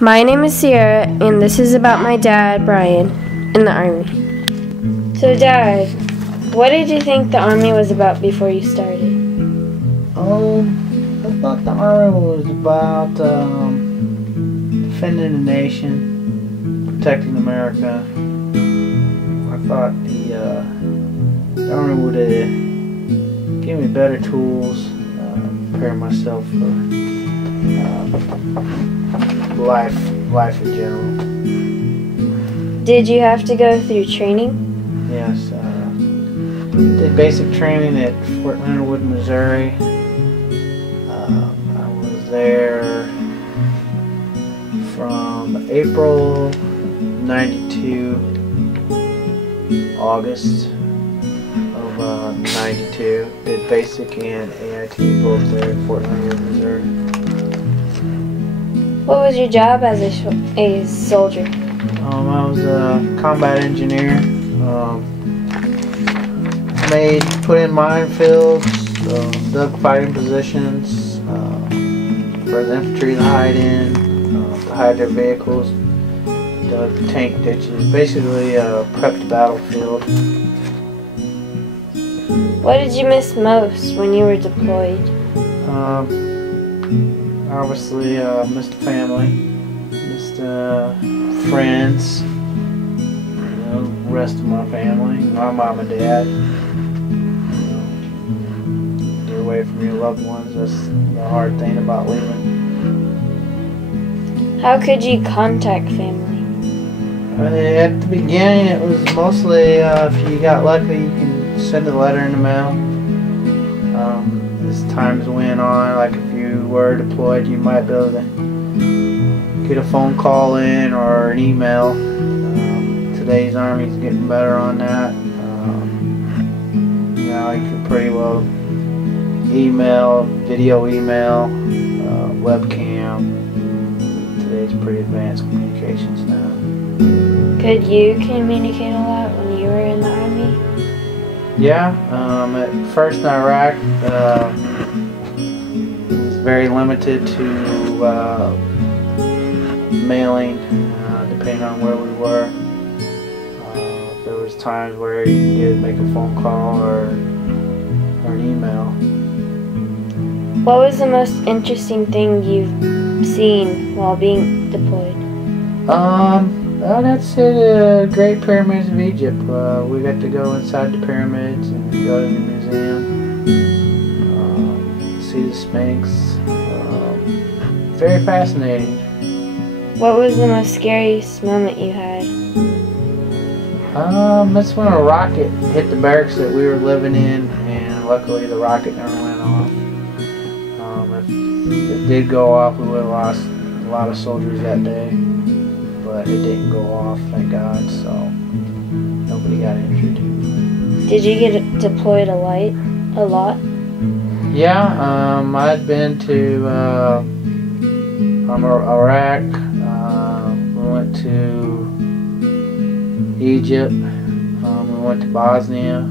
My name is Siarra, and this is about my dad, Brian, in the Army. So, Dad, what did you think the Army was about before you started? I thought the Army was about defending the nation, protecting America. I thought the Army would give me better tools, prepare myself for life in general. Did you have to go through training? Yes, did basic training at Fort Leonard Wood, Missouri. I was there from April '92, August of '92. Did basic and AIT both there at Fort Leonard Wood, Missouri. What was your job as a soldier? I was a combat engineer. Put in minefields, dug fighting positions for the infantry to hide in, to hide their vehicles, dug tank ditches, basically prepped the battlefield. What did you miss most when you were deployed? Obviously, missed family, missed friends, the rest of my family, my mom and dad. You're away from your loved ones. That's the hard thing about leaving. How could you contact family? At the beginning, it was mostly if you got lucky, you can send a letter in the mail. As times went on, like if you were deployed, you might be able to get a phone call in or an email. Today's Army's getting better on that. Now you can pretty well email, video email, webcam. Today's pretty advanced communications now. Could you communicate a lot when you were in the Army? Yeah, at first in Iraq, it was very limited to mailing, depending on where we were. There was times where you could make a phone call or an email. What was the most interesting thing you've seen while being deployed? Well, that's the Great Pyramids of Egypt. We got to go inside the pyramids and go to the museum, see the Sphinx. Very fascinating. What was the most scariest moment you had? That's when a rocket hit the barracks that we were living in, and luckily the rocket never went off. If it did go off, we would have lost a lot of soldiers that day. But it didn't go off, thank God, so nobody got injured. Did you get deployed a lot? Yeah, I'd been to Iraq, we went to Egypt, we went to Bosnia.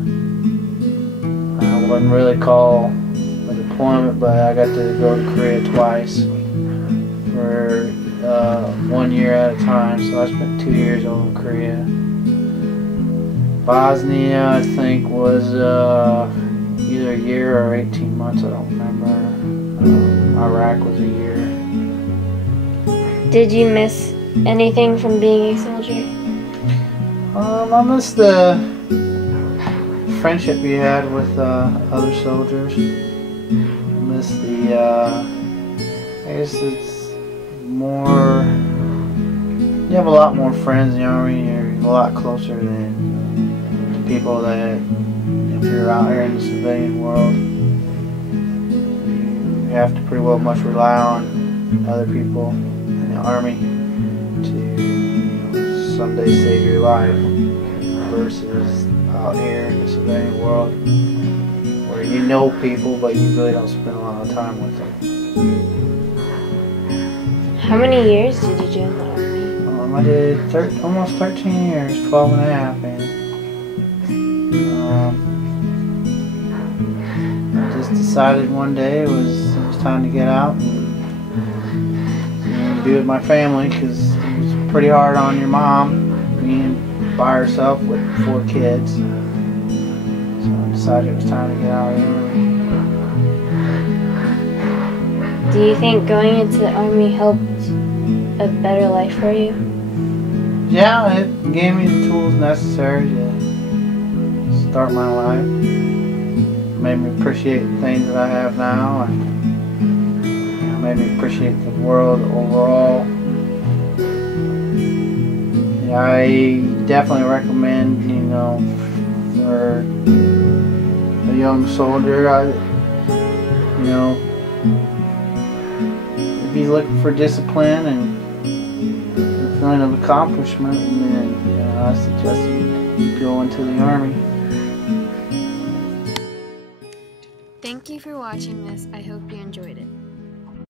I wouldn't really call a deployment, but I got to go to Korea twice for 1 year at a time, so I spent 2 years over in Korea. Bosnia, I think, was either a year or 18 months, I don't remember. Iraq was a year. Did you miss anything from being a soldier? I miss the friendship you had with other soldiers. I miss the, I guess it's more, you have a lot more friends in the Army. You're a lot closer than people that, if you're out here in the civilian world, you have to pretty well much rely on other people in the Army to, someday save your life, versus out here in the civilian world where you know people but you really don't spend a lot of time with them. How many years did you do in the Army? I did almost 13 years, 12 and a half, and I just decided one day it was time to get out and to be with my family because it was pretty hard on your mom being by herself with 4 kids. So I decided it was time to get out of the Army. Do you think going into the Army helped a better life for you? Yeah, it gave me the tools necessary to start my life. Made me appreciate the things that I have now, and made me appreciate the world overall. Yeah, I definitely recommend, for a young soldier, if he's looking for discipline and a feeling of accomplishment, then I suggest you go into the Army. Thank you for watching this. I hope you enjoyed it.